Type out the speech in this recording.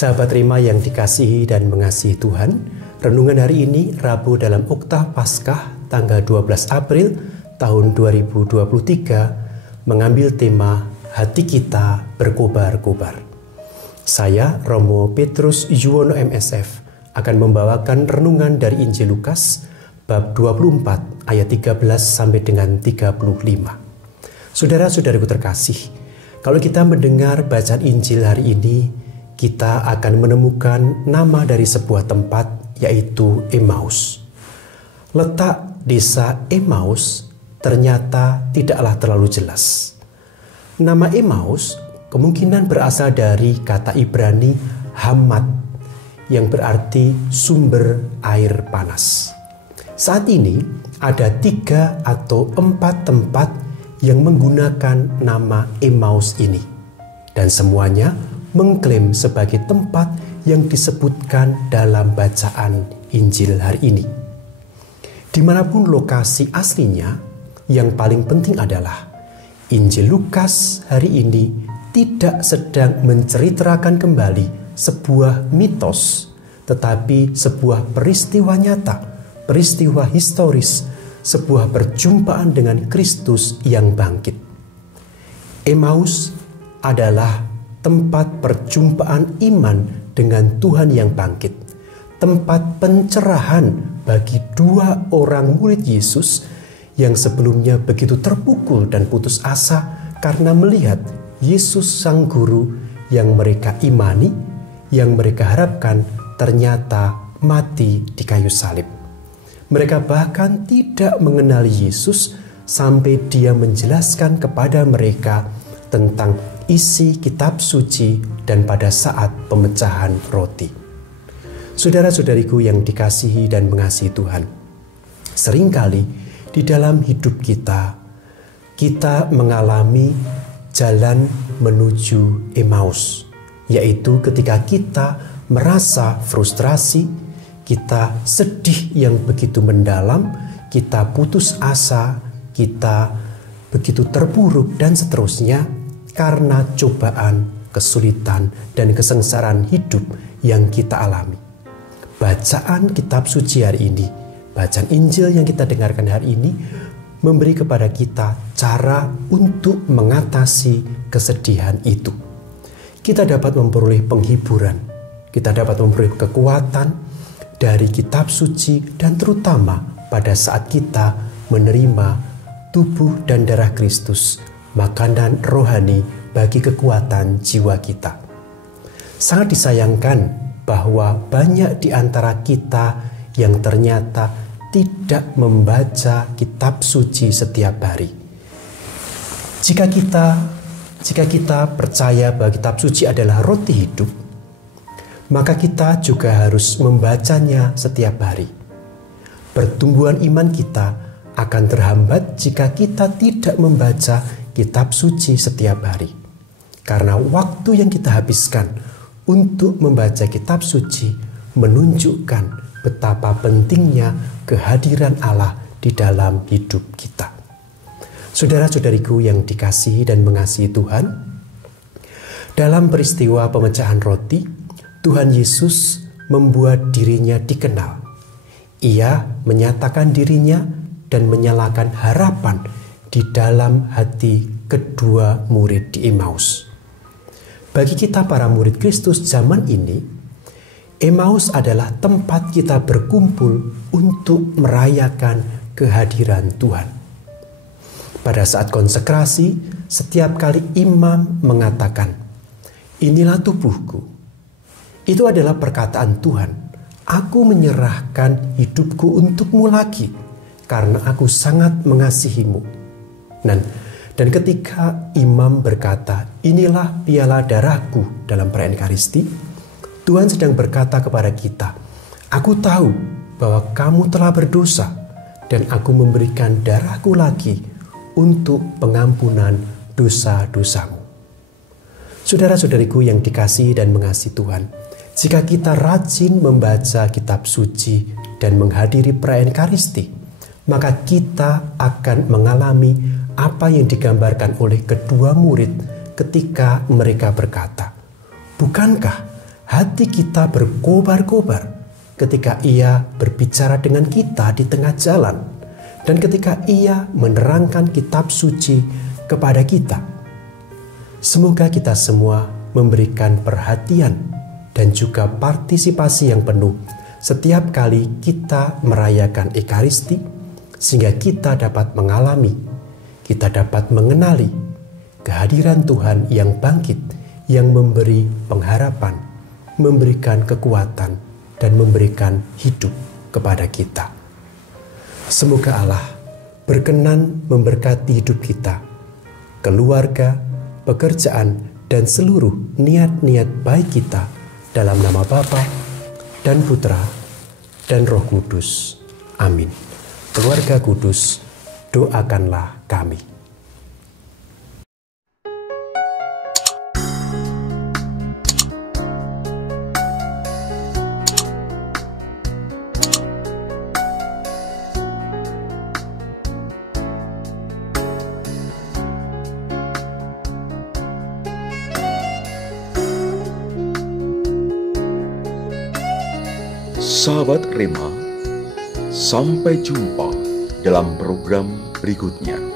Sahabat Rema yang dikasihi dan mengasihi Tuhan, renungan hari ini Rabu dalam Oktav Paskah tanggal 12 April tahun 2023 mengambil tema Hati Kita Berkobar-kobar. Saya, Romo Petrus Yuwono MSF, akan membawakan renungan dari Injil Lukas bab 24 ayat 13 sampai dengan 35. Saudara-saudariku terkasih, kalau kita mendengar bacaan Injil hari ini, kita akan menemukan nama dari sebuah tempat, yaitu Emmaus. Letak desa Emmaus ternyata tidaklah terlalu jelas. Nama Emmaus kemungkinan berasal dari kata Ibrani Hamad, yang berarti sumber air panas. Saat ini ada 3 atau 4 tempat yang menggunakan nama Emmaus ini, dan semuanya mengklaim sebagai tempat yang disebutkan dalam bacaan Injil hari ini. Dimanapun lokasi aslinya, yang paling penting adalah Injil Lukas hari ini tidak sedang menceritakan kembali sebuah mitos, tetapi sebuah peristiwa nyata, peristiwa historis, sebuah perjumpaan dengan Kristus yang bangkit. Emmaus adalah tempat perjumpaan iman dengan Tuhan yang bangkit, tempat pencerahan bagi 2 orang murid Yesus yang sebelumnya begitu terpukul dan putus asa karena melihat Yesus Sang Guru yang mereka imani, yang mereka harapkan ternyata mati di kayu salib. Mereka bahkan tidak mengenali Yesus sampai Dia menjelaskan kepada mereka tentang isi kitab suci dan pada saat pemecahan roti. Saudara-saudariku yang dikasihi dan mengasihi Tuhan, seringkali di dalam hidup kita mengalami jalan menuju Emmaus, yaitu ketika kita merasa frustrasi, kita sedih yang begitu mendalam, kita putus asa, kita begitu terpuruk dan seterusnya, karena cobaan, kesulitan, dan kesengsaraan hidup yang kita alami. Bacaan kitab suci hari ini, bacaan Injil yang kita dengarkan hari ini, memberi kepada kita cara untuk mengatasi kesedihan itu. Kita dapat memperoleh penghiburan, kita dapat memperoleh kekuatan dari kitab suci, dan terutama pada saat kita menerima tubuh dan darah Kristus, makanan rohani bagi kekuatan jiwa kita. Sangat disayangkan bahwa banyak di antara kita yang ternyata tidak membaca kitab suci setiap hari. Jika kita percaya bahwa kitab suci adalah roti hidup, maka kita juga harus membacanya setiap hari. Pertumbuhan iman kita akan terhambat jika kita tidak membaca kitab suci setiap hari. Karena waktu yang kita habiskan untuk membaca kitab suci menunjukkan betapa pentingnya kehadiran Allah di dalam hidup kita. Saudara-saudariku yang dikasihi dan mengasihi Tuhan, dalam peristiwa pemecahan roti, Tuhan Yesus membuat dirinya dikenal. Ia menyatakan dirinya dan menyalakan harapan di dalam hati kedua murid di Emmaus. Bagi kita para murid Kristus zaman ini, Emmaus adalah tempat kita berkumpul untuk merayakan kehadiran Tuhan. Pada saat konsekrasi, setiap kali imam mengatakan, "Inilah tubuhku." Itu adalah perkataan Tuhan, "Aku menyerahkan hidupku untukmu lagi, karena aku sangat mengasihimu." Dan ketika imam berkata, "Inilah piala darahku" dalam perayaan Ekaristi, Tuhan sedang berkata kepada kita, "Aku tahu bahwa kamu telah berdosa, dan aku memberikan darahku lagi untuk pengampunan dosa-dosamu." Saudara-saudariku yang dikasihi dan mengasihi Tuhan, jika kita rajin membaca kitab suci dan menghadiri perayaan Ekaristi, maka kita akan mengalami apa yang digambarkan oleh kedua murid ketika mereka berkata, "Bukankah hati kita berkobar-kobar ketika Ia berbicara dengan kita di tengah jalan dan ketika Ia menerangkan kitab suci kepada kita. Semoga kita semua memberikan perhatian dan juga partisipasi yang penuh setiap kali kita merayakan Ekaristi, sehingga kita dapat mengalami, kita dapat mengenali kehadiran Tuhan yang bangkit, yang memberi pengharapan, memberikan kekuatan, dan memberikan hidup kepada kita. Semoga Allah berkenan memberkati hidup kita, keluarga, pekerjaan, dan seluruh niat-niat baik kita dalam nama Bapa dan Putra dan Roh Kudus. Amin. Keluarga kudus, doakanlah kami. Sahabat Rema, sampai jumpa dalam program berikutnya.